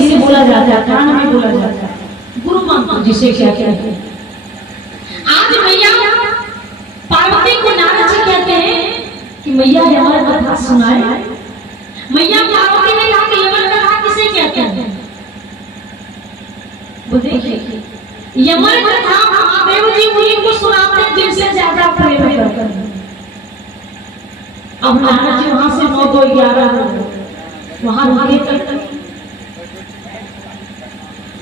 से बोला जाता है, कान में बोला जाता है, गुरु मंत्र जिसे क्या कहते हैं। आज मैया पार्वती को नारद जी कहते हैं कि मैया यमन कथा सुनाए। मैया पार्वती ने कहा कि यमन कथा किसे कहते हैं? वो देखिए यमन कथा महादेव जी उन्हीं को सुनाते हैं जिनसे ज्यादा प्रेम करते हैं। अब नारद जी वहां से 9 2 11 वहां रुके करते।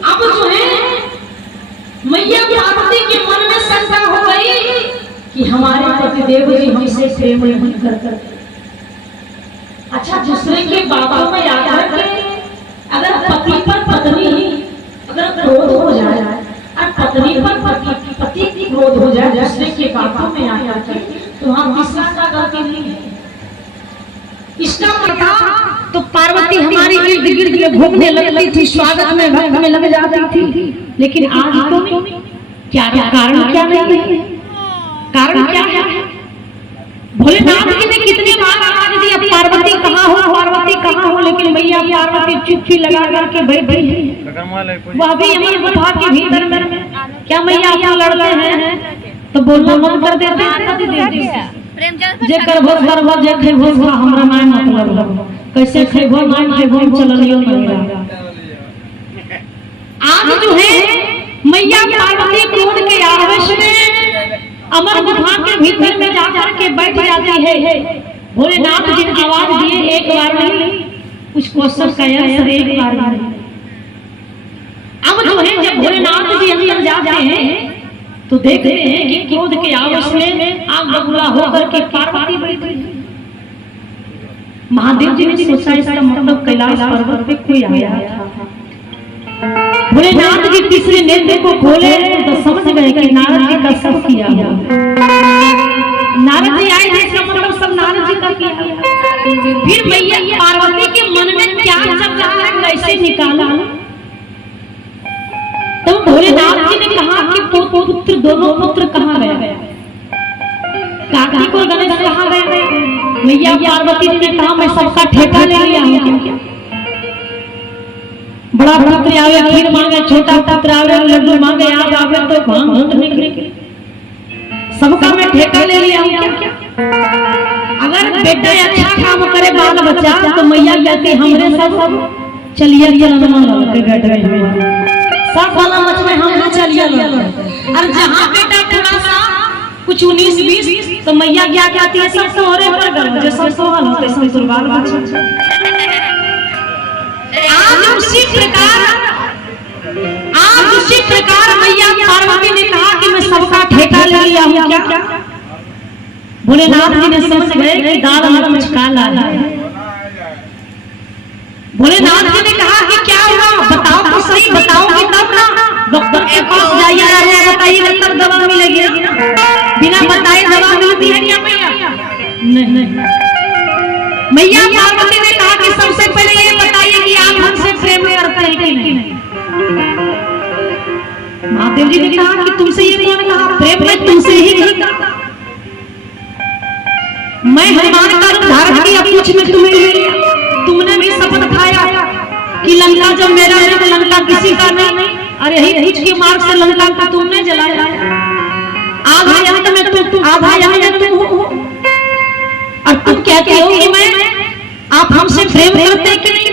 अब जो है मैया पार्वती के मन में शंका हो गई कि हमारे पतिदेव जी हमसे प्रेम नहीं करते। अच्छा, दूसरे के बातों में आकर के अगर पति पर पत्नी अगर क्रोध हो जाए और पत्नी पर पति की क्रोध हो जाए दूसरे के बातों में आकर के, तो हम तीसरा का गलती नहीं है। इसका मतलब तो पार्वती हमारी इर्द गिर्द घूमने लगती थी, स्वागत में भक्त में लग जाती थी, लेकिन आज तो नहीं। क्या कारण क्या नहीं है? कारण क्या है? भोलेनाथ जी ने कितनी बार आवाज दी, अब पार्वती कहाँ हो, पार्वती कहाँ हो, लेकिन मैया पार्वती चुप्पी लगा करके बैठी है। वह भी यमन गुफा के भीतर में। क्या मैया क्या लड़ते हैं तो बोलना मन कर देते हैं। जे करबो करबो जे खेबो हमरा नाय मतलब कैसे खेबो नाय खेबो चलनियो मेरा। आज जो है मैया पार्वती क्रोध के आवेश में अमर गुफा के भीतर में जाकर के बैठ जाती है। भोलेनाथ जी आवाज दिए, एक बार नहीं, कुछ क्वेश्चन का आंसर एक बार नहीं। अब जो है जब भोलेनाथ जी अंदर जाते हैं तो देखते हैं कि क्रोध के आवेश में आग बबूला होकर के पार्वती बैठी। महादेव जी ने सोचा इसका मतलब कैलाश पर्वत पे कोई आया था। भोलेनाथ जी तीसरे नेत्र को खोले तो समझ गए कि नारद जी का सब किया हुआ। नारद जी आए थे, इसका मतलब सब नारद जी का किया। फिर मैया पार्वती के मन में क्या चल रहा है कैसे निकाला? तो भोलेनाथ जी ने कहा कि पुत्र दोनों पुत्र कहाँ गए? कार्तिक और गणेश कहाँ गए? मैया पार्वती ने कहा मैं सबका ठेका ले लिया हूँ। बड़ा पुत्र आवे खीर मांगे, छोटा पुत्र आवे लड्डू मांगे, आग आवे तो भांग घूंट निकले, सबका मैं ठेका ले लिया हूँ। अगर बेटा अच्छा काम करे बाल बच्चा तो मैया कहती हमरे सब चलिए चलना के गट में सब वाला मच में हम चलिए। और जहाँ बेटा थोड़ा सा कुछ 19 20 तो मैया क्या कहती है सब सोहरे पर गर्व जो सब सोहल होते सब बाल बच्चा। आज उसी प्रकार मैया पार्वती ने कहा कि मैं सबका ठेका ले लिया हूँ। क्या भोलेनाथ जी ने समझ गए कि दाल में कुछ काला है। भोलेनाथ जी ने कहा कि क्या हुआ बताओ तो सही, बताओगी तब ना। डॉक्टर के पास जाइए, बताइए तब दवा मिलेगी। बिना बताए दवा मिलती है क्या मैया? नहीं। मैया पार्वती ने कहा कि सबसे पहले ये बताइए कि आप हमसे प्रेम करते हैं कि नहीं? महादेव जी ने कहा कि तुमसे ये कौन कहा? प्रेम मैं तुमसे ही करता। मैं हनुमान का रूप धारण किया, पूछ में तुम्हें लिया। तुमने भी शपथ खाया कि लंका जब मेरा है तो लंका किसी का नहीं। अरे यही पूछ के मार्ग से लंका को तुमने जलाया। आधा यहाँ में तुम आधा यहाँ तुम हो, और तुम कहते हो कि मैं आप हमसे प्रेम करते कि नहीं?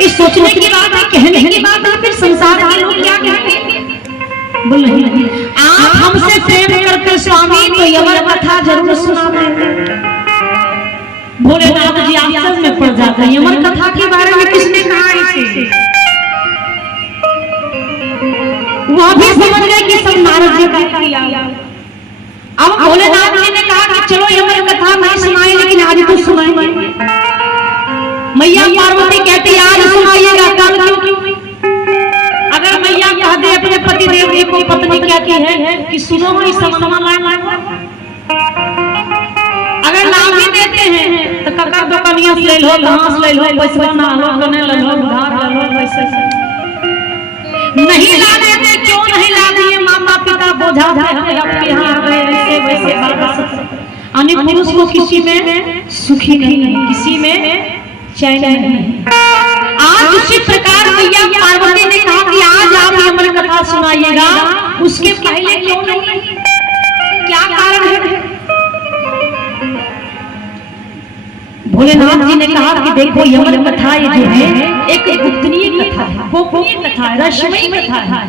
इस सोचने की बात है, कहने की बात है, फिर संसार के लोग क्या कहेंगे? बोल नहीं, आप हमसे प्रेम करते स्वामी तो यमन कथा जरूर सुनाएंगे। भोलेनाथ जी आश्चर्य में पड़ जाते हैं, यमन कथा के बारे में किसने कहा इसे? वह भी समझ गए कि सब नारद जी का किया। अब भोलेनाथ जी ने कहा कि चलो यमन कथा नहीं सुनाए लेकिन आज तो सुनाएंगे। मैया पार्वती कहती आज सुनाइएगा, कल क्यों? अगर मैया कह दे अपने पति देव जी को पत्नी कहती है कि सुनो इस समनमा लाए, अगर नाम ही देते हैं तो कका दुकानिया ले लो, घास ले लो, पैसा ना लो, गने ले लो, उधार ले लो, पैसे नहीं ला देते। क्यों नहीं ला दिए? माता पिता बोझा है आपके यहाँ ऐसे वैसे बात। अन्य पुरुष को किसी में सुखी नहीं, किसी में चैन नहीं। आज उसी कथा सुनाइएगा, उसके पहले क्यों नहीं? क्या कारण है? भोलेनाथ जी ने कहा कि देखो यमन कथा ये जो है एक गुप्तनीय कथा है, गोपनीय कथा है, रहस्यमयी कथा है।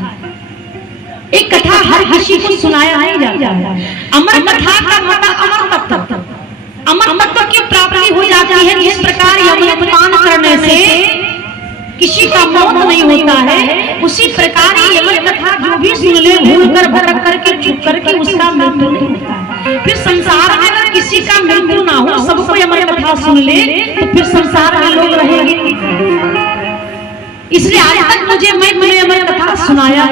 एक कथा हर किसी को सुनाया नहीं जाता है। अमर कथा का मतलब अमर तत्व, अमर तत्व की प्राप्ति हो जाती है। जिस प्रकार यमन पान करने से किसी का मौत नहीं होता है, उसी प्रकार यमन कथा जो भी सुन ले भूल कर भटक करके चुप करके उसका मृत्यु नहीं होता है। फिर संसार में अगर किसी का मृत्यु ना हो, सबको यमन कथा सुन ले, तो फिर संसार में लोग रहेंगे। इसलिए आज तक मुझे मैं यमन कथा सुनाया।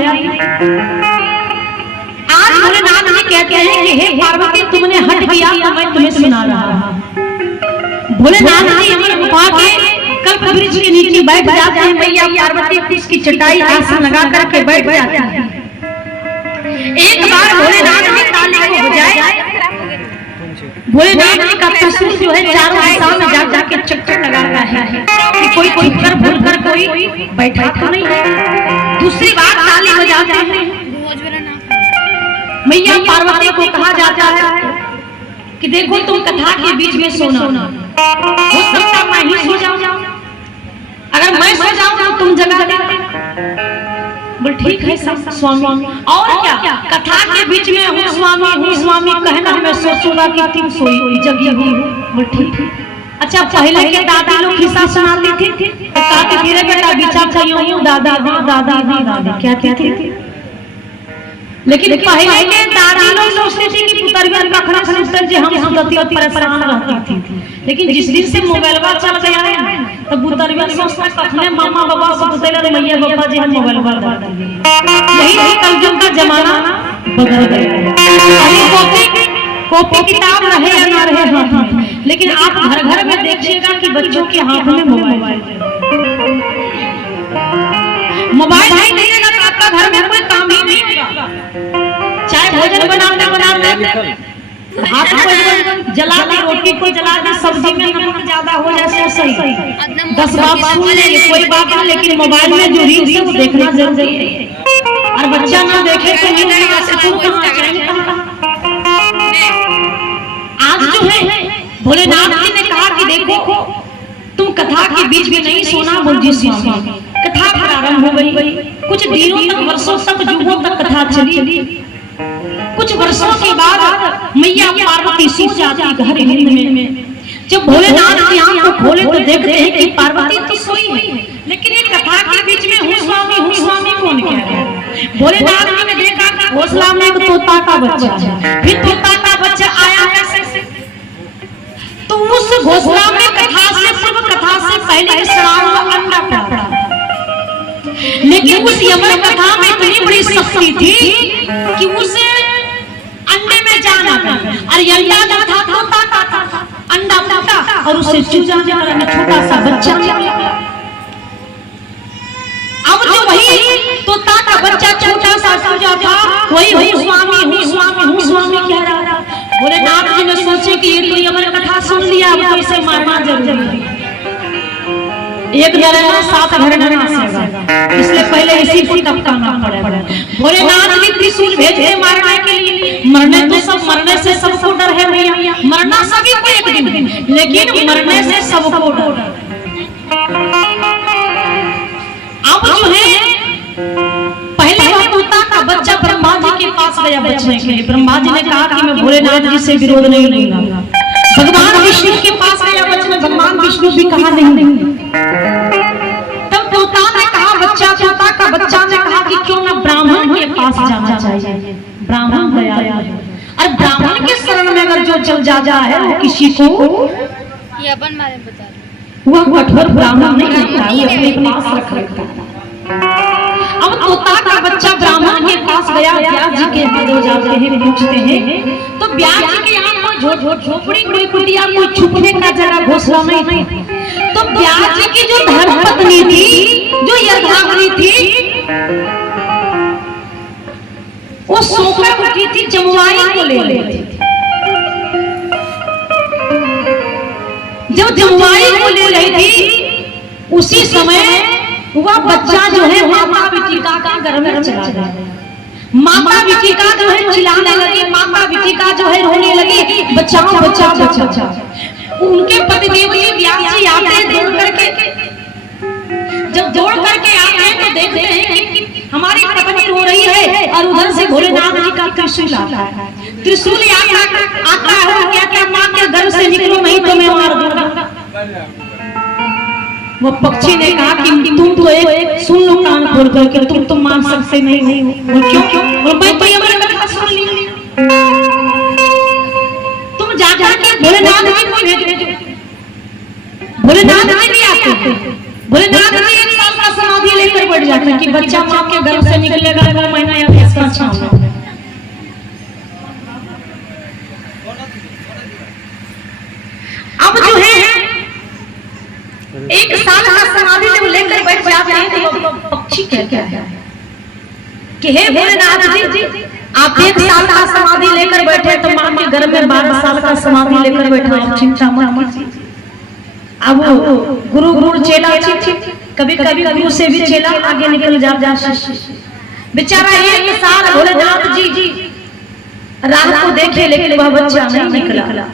आज भोलेनाथ जी कहते हैं कि हे पार्वती तुमने हट किया तो मैं तुम्हें सुना रहा हूं। भोलेनाथ जी यमन गुफा के कल्प वृक्ष के नीचे बैठ जाते हैं। मैया पार्वती उसकी चटाई आसन लगा करके बैठ जाती है। एक बार भोलेनाथ जी ताली को बजाए, भोलेनाथ जी का त्रिशूल जो है चारों दिशाओं में जा जाके चक्कर लगा रहा है कि कोई कर भूल कर कोई बैठा तो नहीं है। दूसरी बार ताली बजाते हैं। मैया पार्वती को कहा जाता है कि देखो तुम कथा के बीच में सोना, हो सकता मैं ही सो जाऊं, अगर मैं सो जाऊं तो तुम जगा देते। बोल ठीक है स्वामी, और क्या कथा के बीच में हूँ स्वामी कहना मैं सोचूंगा कि तुम सोई जगी हुई हो। बोल ठीक है। अच्छा पहले के दादा लोग किस्सा सुनाते थे, कहते थे बेटा बिचा चाहिए दादा हाँ दादा क्या कहते थे। लेकिन पहले के दादी लोग सोचते थे कि पुतरिया का खड़ा सुनते जे हम सुनती और परेशान रहती थी। लेकिन जिस दिन से मोबाइलवा चल गया है तो पुतरिया सोचता कखने मामा बाबा से पुतैला मैया बाबा जी हम मोबाइलवा दादी। यही कलयुग का जमाना बदल गया है। पहले कॉपी किताब रहे या ना रहे हाथ में, लेकिन आप घर घर में देखिएगा कि बच्चों के हाथ में मोबाइल नहीं देगा तो आपका घर में कोई काम ही नहीं होगा। चाहे भोजन बनाते हाथ को जला दी, रोटी को जला दी, सब्जी में नमक ज्यादा हो जाए सही 10 बात सुन लेंगे कोई बात नहीं, लेकिन मोबाइल में जो रील्स है वो देखना जरूरी है। और बच्चा ना देखे तो आज जो है भोलेनाथ जी ने कहा कि देखो तुम कथा के बीच में नहीं सोना। बोल जी स्वामी। कथा प्रारंभ हो गई। कुछ दिनों तक, वर्षों तक, युगों तक कथा चली। कुछ वर्षों के बाद मैया पार्वती सो जाती गहरी नींद में। जब भोलेनाथ की आंख को खोले तो देखते हैं कि पार्वती तो सोई है, लेकिन ये कथा के बीच में हूँ स्वामी कौन कह रहा है। भोलेनाथ जी ने देखा कि घोंसला में एक तोता का बच्चा है। फिर तोता का बच्चा आया कैसे? तो उस घोंसला में कथा से पहले सड़ा हुआ अंडा पड़ा। लेकिन उस यमन कथा में इतनी बड़ी शक्ति थी कि उस अंडे में जान आ गया। और अंडा जो था तोता का था, अंडा फटा और उससे चूजा में छोटा सा बच्चा। अब जो वही तोता का बच्चा छोटा सा चूजा था, वही स्वामी कह रहा था। भोलेनाथ जी ने सोचे कि ये तो यमन कथा सुन लिया, अब तो इसे मारना जरूरी है। एक डरेगा 7 घर डरना सेगा, इसलिए पहले इसी को टपकाना पड़ेगा। भोलेनाथ जी त्रिशूल भेजे मारने के लिए। मरने से सबको डर है भैया, मरना सभी को एक दिन, लेकिन मरने से सबको डर। अब जो है पहले वह तोता का बच्चा ब्रह्मा जी के पास गया बचने के लिए। ब्रह्मा जी ने कहा कि मैं भोलेनाथ जी से विरोध नहीं लूंगा। भगवान विष्णु के पास गया बचने, भगवान विष्णु भी कहा नहीं। तब तोता ने कहा, तोता का बच्चा ने कहा कि क्यों ना ब्राह्मण के पास जाना चाहिए। ब्राह्मण गया और ब्राह्मण के शरण में अगर जो चल जा है वो किसी को वह कठोर ब्राह्मण नहीं होता, वो अपने पास रख लेता है। अब तोता का बच्चा ब्राह्मण के पास गया, व्यास जी के यहाँ जाते हैं, पूछते हैं। तो व्यास जी के यहाँ कोई झोपड़ी, कोई कुटिया, कोई छुपने का जगह, घोंसला नहीं थी। तो व्यास जी की जो धर्मपत्नी थी, जो यज्ञाग्नि थी, वो सोकर उठी थी, जमुआई को ले लेती थी। जब जमुआई को ले रही थी, उसी समय वह बच्चा जो है माता बिटिका का गर्भ में चला गया। माता बिटिका जो है चिल्लाने लगी, माता बिटिका जो है रोने लगी, बचाओ बचाओ बचाओ। उनके पतिदेव जी व्यास जी आते हैं दौड़ करके। जब दौड़ करके आते हैं तो देखते हैं कि हमारी पत्नी रो रही है और उधर से भोलेनाथ जी का त्रिशूल आता है। त्रिशूल आता है, क्या क्या मां के घर से निकलो नहीं तो मैं मार दूंगा। वो पक्षी ने कहा कि तुम तो एक सुन लो कान खोल करके, तुम तो मान सकते नहीं हो। और क्यों? और मैं तो ये कथा सुन ली। तुम जा के भोलेनाथ जी को भेजो। भोलेनाथ जी भी आते हैं। भोलेनाथ जी 1 साल का समाधि लेकर बैठ जाते हैं कि बच्चा मां के गर्भ से निकलेगा 9 महीना या 10 का छाव। अब जो है 1 साल का समाधि जब लेकर बैठ जाते हैं तो पक्षी कहता है कि हे भोलेनाथ जी, आप 1 साल का समाधि लेकर बैठे तो मां के गर्भ में 12 साल का समाधि लेकर बैठा, आप चिंता मत कीजिए। अब गुरु चेला, कभी कभी गुरु से भी चेला आगे निकल जा। बेचारा 1 साल भोलेनाथ जी राह को देखे लेकिन वह बच्चा नहीं निकला।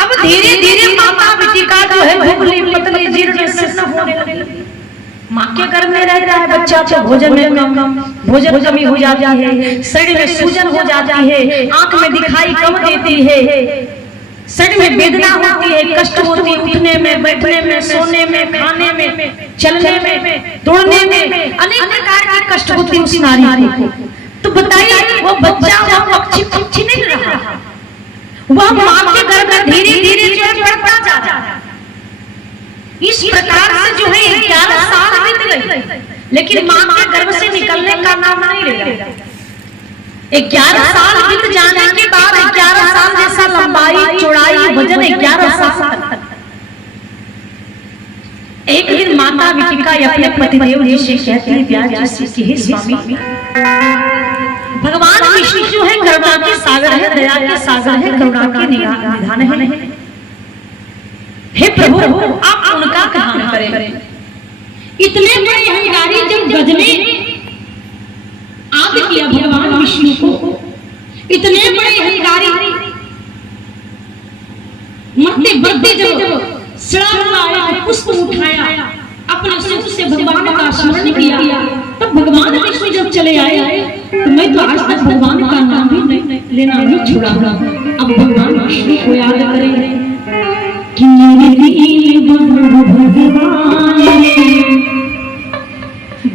अब धीरे धीरे माता बिटिका जो है दुबली पतली जीर्ण शीर्ण होने लगी। मां के गर्भ में रहता है बच्चा तो भोजन कमी हो जाती है, शरीर में सूजन हो जाती है, आंख में दिखाई कम देती है, शरीर में वेदना होती है, कष्ट होती है, उठने में, बैठने में, सोने में, खाने में, चलने में, दौड़ने में, अनेक प्रकार की कष्ट होती है उस नारी को। तो बताइए वो बच्चा वो पक्षी नहीं रहा, वह मां के गर्भ में धीरे धीरे जो है बढ़ता जा रहा है। इस प्रकार से जो है 11 साल बीत गए, लेकिन मां के गर्भ से निकलने का नाम नहीं लेगा। 11 साल बीत जाने के बाद 11 साल जैसा लंबाई चौड़ाई वजन 11 साल तक। एक दिन माता बिटिका अपने पतिदेव जी से कहती है, व्यास जी से, हे स्वामी, भगवान विष्णु जो है करुणा के सागर है, दया के सागर है, करुणा के निधान है। हे प्रभु आप उनका ध्यान करें। इतने बड़े हंगारी जब गज ने आदि किया भगवान विष्णु को, इतने बड़े हंगारी मरते बढ़ते जब आया, पुष्प उठाया, अपने सुख से भगवान का स्मरण किया, तब भगवान विष्णु जब चले आए तो मैं तो आज तक भगवान का नाम भी लेना नहीं छोड़ा। अब भगवान विष्णु को याद करें कि भगवान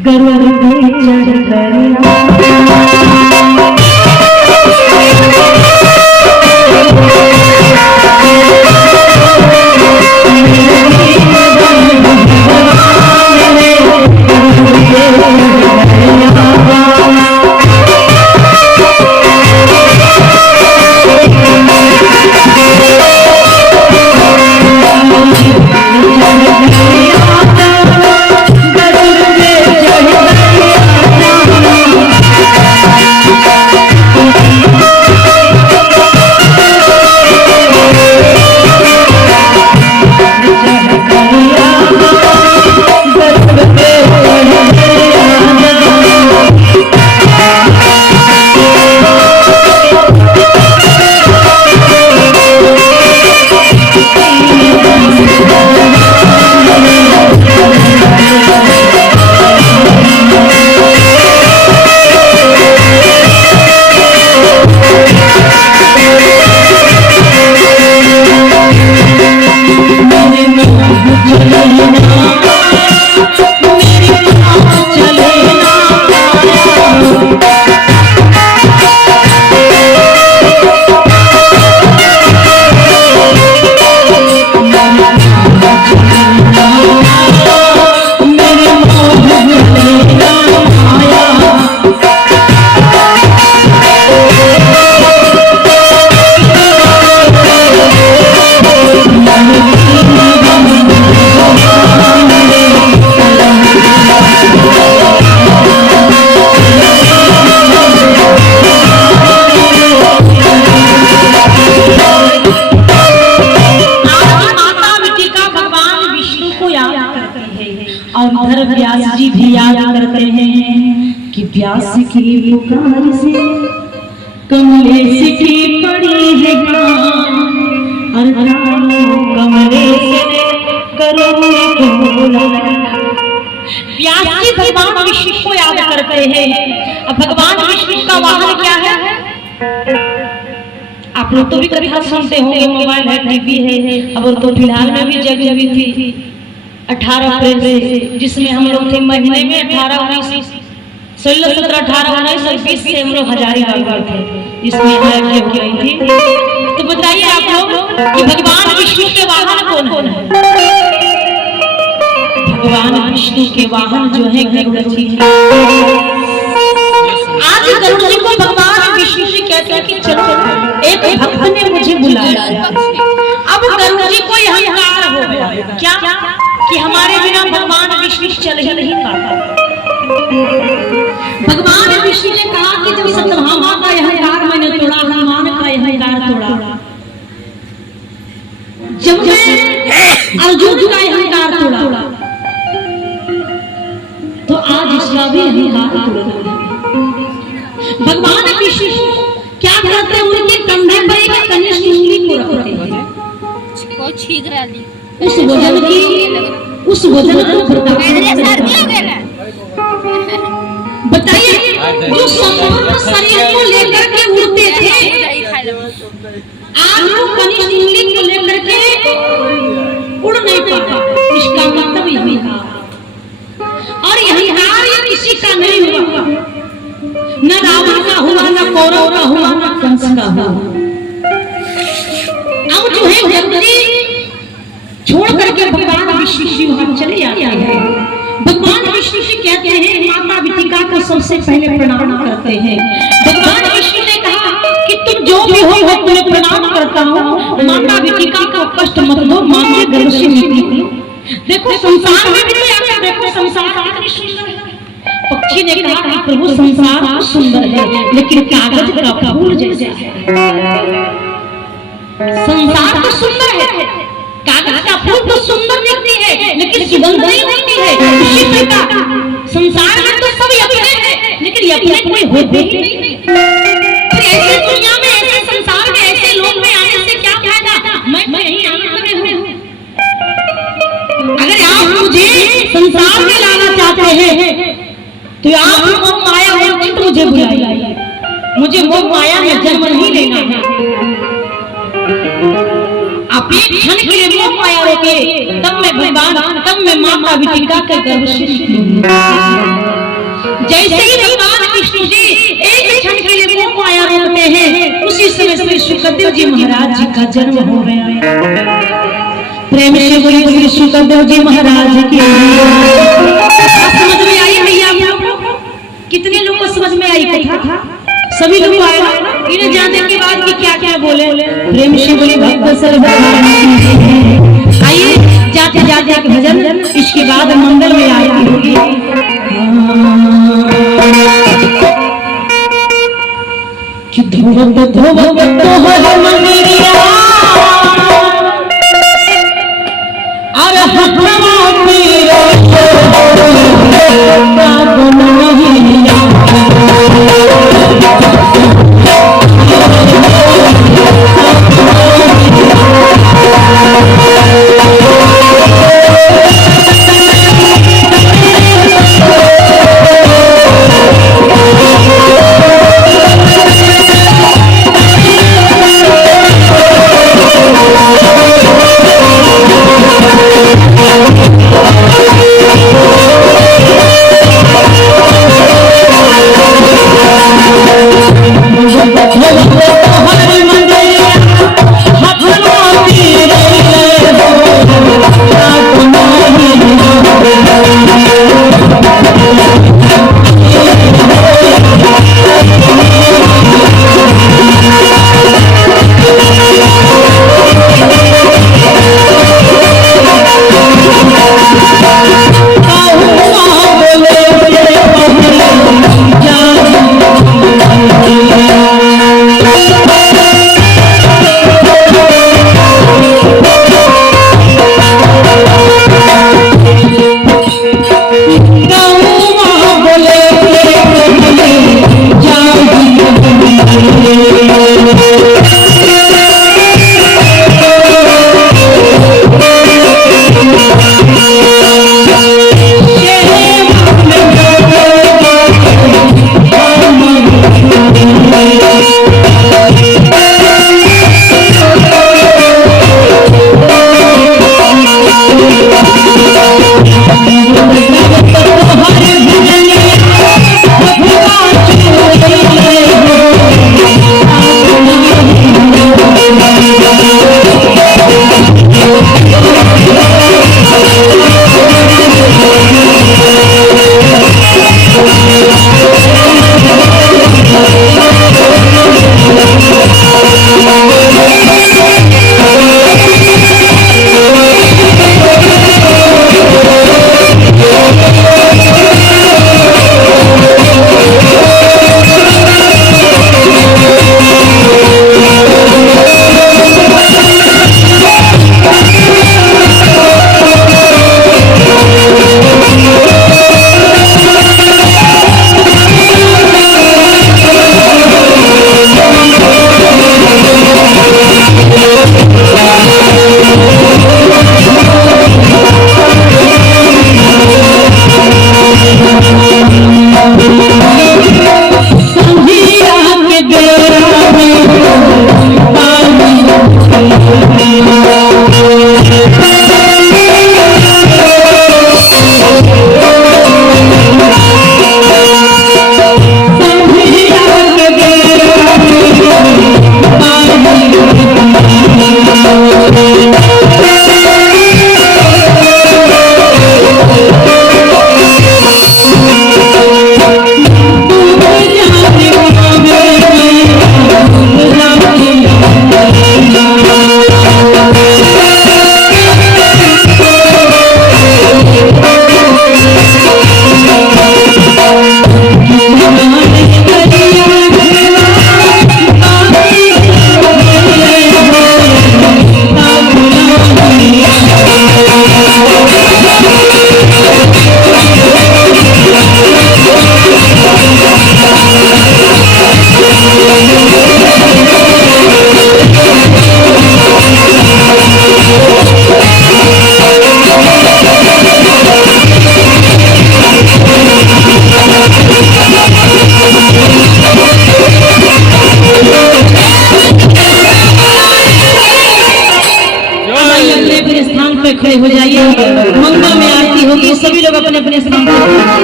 गरुड़ पे चढ़ कर जी भी याद करते हैं कि प्यास की पुकार से कमलेश की पड़ी है और कमरे से करो प्यास जी भगवान विष्णु को याद करते हैं। अब भगवान विष्णु का वाहन क्या है? आप लोग तो भी कभी सुनते होंगे, मोबाइल है, टीवी है। अब तो फिलहाल में भी जगी हुई थी 18 अप्रैल से, जिसमें हम लोग थे महीने में 18, 19, 16, 17, 18, 19 और 20 से हम लोग हजारीबाग थे, इसमें हो गई थी। तो बताइए आप लोग कि भगवान विष्णु के वाहन कौन कौन है? भगवान विष्णु के वाहन जो है गरुड़ जी है। आज गरुड़ जी को भगवान विष्णु जी कहते हैं कि चलो एक भक्त ने मुझे बुलाया। अब गरुड़ जी को अहंकार हो गया क्या कि हमारे बिना भगवान विष्णु चल ही नहीं पाता। भगवान विष्णु ने कहा कि जब सत्यभामा का अहंकार मैंने तोड़ा, हनुमान का अहंकार तोड़ा, जब मैं अर्जुन का अहंकार तोड़ा, तो आज इसका भी अहंकार तोड़ा। भगवान विष्णु क्या करते हैं? उनके कंधे पर एक कनिष्ठ उंगली को रखते हैं। उस वजन को बताइए, जो संपूर्ण शरीर को लेकर के उड़ते थे, आज वो कनिष्ठ उंगली को लेकर के उड़ नहीं पाता। इसका मतलब यही था। और यही हार किसी का नहीं हुआ, न रावण का हुआ, न कौरव का हुआ, न कंस का हुआ। अब जो है जल्दी छोड़ करके भगवान विष्णु जी वहां चले जाते हैं। भगवान विष्णु जी कहते हैं माता विटिका को सबसे पहले प्रणाम करते हैं। भगवान विष्णु ने कहा कि तुम जो भी हो तुम्हें प्रणाम करता हूँ, माता विटिका को कष्ट मत दो, मां के गर्भ से निकली। देखो संसार में भी आकर देखो, संसार कितनी सुंदर है। पक्षी ने कहा कि प्रभु संसार सुंदर है लेकिन कागज का फूल जैसा है। संसार तो सुंदर है, कागज का फूल तो सुंदर दिखती है लेकिन सुगंध नहीं होती है। इसी प्रकार संसार में तो सभी अपने हैं लेकिन अपने कोई होते ही नहीं। फिर ऐसे दुनिया में, ऐसे संसार में, ऐसे लोग में आने से क्या फायदा? मैं यही आनंद में हूँ। अगर आप मुझे संसार में लाना चाहते हैं तो आप मोह माया में मुझे बुलाइए। मुझे मोह माया में जन्म नहीं लेना है। आप एक क्षण के लिए मोह माया रोके, तब मैं भगवान, तब मैं माता विटिका के गर्भ से निकलूंगी। जैसे ही भगवान विष्णु जी एक क्षण के लिए मोह माया रोकते हैं, उसी समय श्री शुकदेव जी महाराज जी का जन्म हो गया। प्रेम से बोलिए श्री शुकदेव जी महाराज की। समझ में आई भैया आप लोग? कितने लोग को समझ में आई कथा? सभी लोग आए ना? इन्हें जानने के बाद कि क्या क्या बोले? प्रेम से बोलिए भक्त सर्वभूत। आइए जाते जाते एक भजन, इसके बाद मंगल में आरती होगी। कि धोवत धोवत तोहर मंदिरिया अरे हथवा मेरा काबन नहीं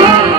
है